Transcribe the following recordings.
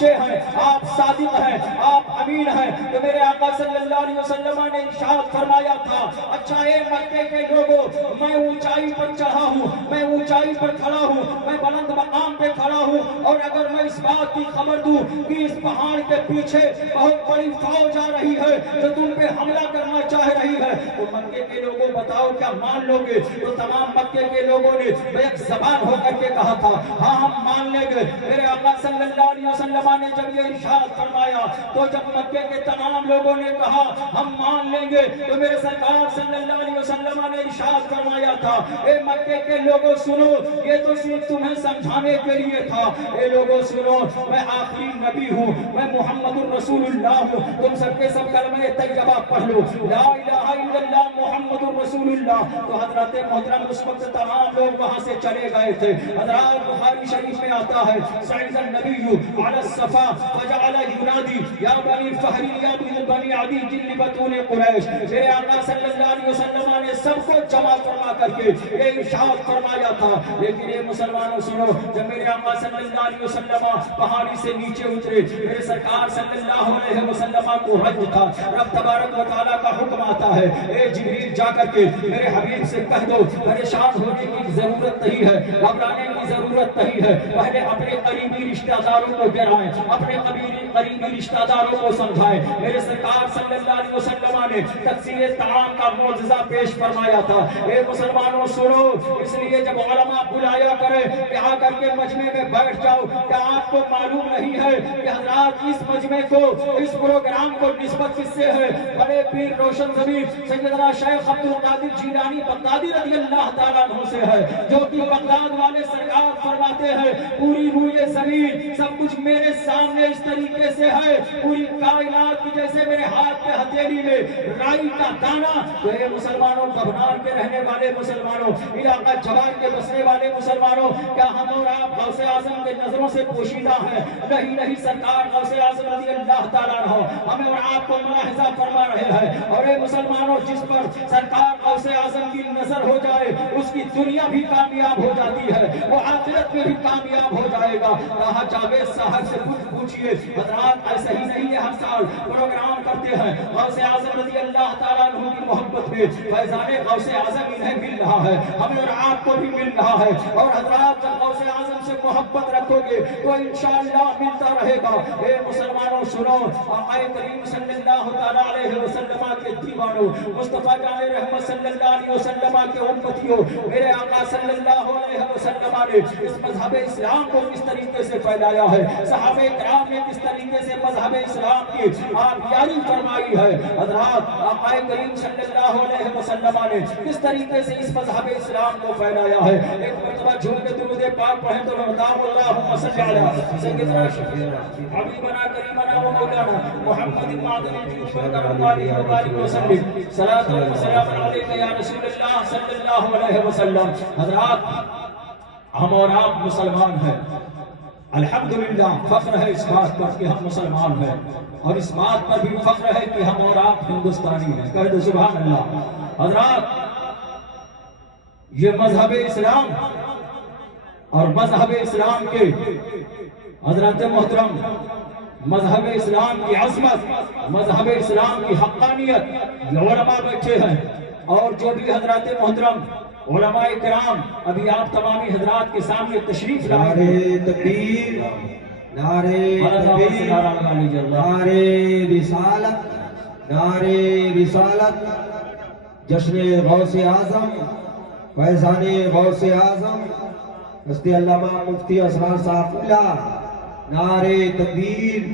سچے ہیں، آپ صادق ہیں، آپ امین ہیں۔ تو میرے آقا صلی اللہ علیہ وسلم نے ارشاد فرمایا تھا، اچھا اے مکے کے لوگوں، میں اونچائی پر چڑھا ہوں، میں اونچائی پر کھڑا ہوں، میں بلند مقام پہ کھڑا ہوں، اور اگر میں اس بات کی خبر دوں کہ اس پہاڑ کے پیچھے بہت بڑی فوج آ رہی ہے جو تم پہ حملہ کرنا چاہ رہی ہے، تو مکے کے لوگوں بتاؤ کیا مان لو گے؟ تو تمام مکے کے لوگوں نے ایک زبان ہو کر کے کہا تھا، ہاں ہم مان لیں گے۔ میرے آقا صلی اللہ علیہ وسلم نے جب یہ ارشاد فرمایا تو جب مکے کے تمام لوگوں نے کہا ہم مان لیں گے، تو میرے سرکار صلی اللہ علیہ وسلم نے ارشاد فرمایا تھا، اے مکے کے لوگوں سنو، یہ تو صرف تمہیں سمجھانے کے لیے تھا۔ اے لوگوں سنو، میں آخری نبی ہوں، میں محمد الرسول اللہ ہوں، تم سب کے سب کلمہ طیبہ پڑھ لو، لا الہ الا اللہ محمد الرسول اللہ۔ تو حضرت محترم اس وقت تمام لوگ وہاں سے چلے گئے تھے۔ حضرات بخاری شریف میں آتا ہے، صعد النبی علی الصفا فجعل ینادی یا بنی فہر یا بنی عدی جن بطون قریش۔ میرے آقا صلی اللہ علیہ وسلم نے سب کو جمع فرما کر کے یہ ارشاد فرمایا تھا۔ لیکن یہ مسلمانوں سنو، جب میرے آقا صلی اللہ علیہ وسلم پہاڑی سے نیچے اترے، میرے سرکار صلی اللہ علیہ وسلم کو رجم تھا، رب تبارک و تعالیٰ کا حکم آتا ہے، اے جبریل جا کر کے میرے حبیب سے کہہ دو پریشان ہونے کی ضرورت نہیں ہے، گھبرانے کی ضرورت نہیں ہے، پہلے اپنے قریبی رشتہ داروں کو ڈرائیں، اپنے قریبی رشتہ داروں کو سمجھائیں۔ میرے سرکار صلی اللہ علیہ وسلم نے تقسیم طعام کا معجزہ پیش فرمایا تھا۔ اے مسلمانوں سنو، اس لیے جب علماء بلایا کرے کہ آ کر کے مجمع میں بیٹھ جاؤ، کیا آپ کو معلوم نہیں ہے کہ حضرات اس مجمع کو، اس پروگرام کو نسبت کس سے ہے؟ بڑے پیر روشن ضمیر سیدنا شیخ عبد القادر جیلانی بغدادی رضی اللہ تعالیٰ عنہ سے ہے، جو کہ بغداد والے سرکار فرماتے ہیں پوری روئے زمین سب کچھ میرے سامنے اس طریقے سے ہے، پوری کائنات کی جیسے میرے ہاتھ کے ہتھیلی میں رائی کا دانہ۔ تو اے مسلمانوں، بغداد کے رہنے والے مسلمانوں، علاقہ جوار کے بسنے والے مسلمانوں، کیا ہم اور آپ غوث اعظم کے نظروں سے پوشیدہ ہیں؟ نہیں نہیں، سرکار غوث اعظم رضی اللہ تعالیٰ عنہ ہمیں اور آپ کو ملاحظہ فرما رہے ہیں۔ اور اے مسلمانوں، جس پر سرکار غوث اعظم کی نظر ہو جائے اس کی دنیا بھی کامیاب ہو جاتی ہے، وہ آخرت میں بھی کامیاب ہو جائے گا۔ کہا جاوید صاحب سے کچھ پوچھئے، حضرات ایسا ہی نہیں ہے، ہم سال پروگرام کرتے ہیں غوث اعظم رضی اللہ تعالیٰ عنہ کی محبت میں فیضان غوث اعظم انہیں مل رہا ہے، ہمیں اور آپ کو بھی مل رہا ہے۔ اور حضرات جب غوث اعظم سے محبت رکھو گے تو انشاءاللہ ملتا رہے گا۔ اے مسلمانوں سنو، آقا کریم صلی اللہ تعالیٰ علیہ وسلم کے دیوانوں، مصطفیٰ جان رحمت صلی اللہ علیہ وسلم کے امتیوں، میرے آقا صلی اللہ علیہ وسلم نے اس مذہب اسلام کو کس طریقے سے پھیلایا ہے، صحابہ کرام نے کس طریقے سے مذہب اسلام کی آبیاری فرمائی ہے۔ حضرات آقا کریم صلی اللہ علیہ وسلم نے کس طریقے سے اس مذہب اسلام کو پھیلایا ہے۔ ایک مرتبہ جھوم کے درود پاک پڑھیں تو رحمتہ اللہم صلی علی سیدنا حبیبنا کریمنا و مولانا محمد معدن الجود والکرم علیہ وآلہ وسلم، صلاۃ و سلام علیک یا رسول اللہ صلی اللہ علیہ وسلم۔ حضرات ہم اور آپ مسلمان ہیں، الحمدللہ فخر ہے اس بات پر کہ ہم مسلمان ہیں، اور اس بات پر بھی فخر ہے کہ ہم اور آپ ہندوستانی ہیں، کہہ دو سبحان اللہ۔ حضرات یہ مذہب اسلام اور مذہب اسلام کے حضرت محترم، مذہب اسلام کی عظمت، مذہب اسلام کی حقانیت، علماء بیٹھے ہیں، اور جو بھی حضرت محترم علماء کرام ابھی آپ تمامی حضرات کے سامنے تشریف لائے، نعرے تکبیر، نعرے تکبیر، نعرے رسالت، نعرے رسالت، جشن غوث اعظم، فیضان غوث اعظم حضرت علامہ مفتی اسرار صاحب اللہ، نعرے تکبیر،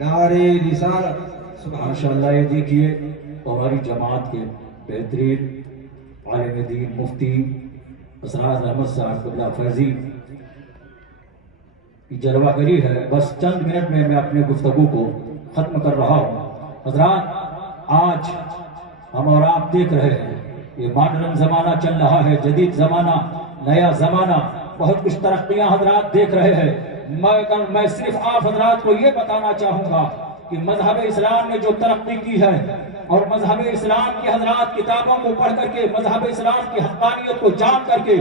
نعرے رسالت۔ ماشاءاللہ یہ دیکھیے ہماری جماعت کے بہترین عالم دین مفتی اسرار احمد صاحب قبلہ فیضی کی جلوہ گری ہے۔ بس چند منٹ میں اپنے گفتگو کو ختم کر رہا ہوں۔ حضرات آج ہم اور آپ دیکھ رہے ہیں یہ ماڈرن زمانہ چل رہا ہے، جدید زمانہ، نیا زمانہ، بہت کچھ ترقیاں حضرات دیکھ رہے ہیں۔ میں صرف آپ حضرات کو یہ بتانا چاہوں گا کہ مذہب اسلام نے جو ترقی کی ہے، اور مذہب اسلام کی حضرات کتابوں کو پڑھ کر کے مذہب اسلام کی حقانیت کو جان کر کے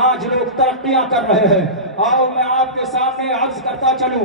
آج لوگ ترقیاں کر رہے ہیں۔ آؤ میں آپ کے سامنے عرض کرتا چلوں،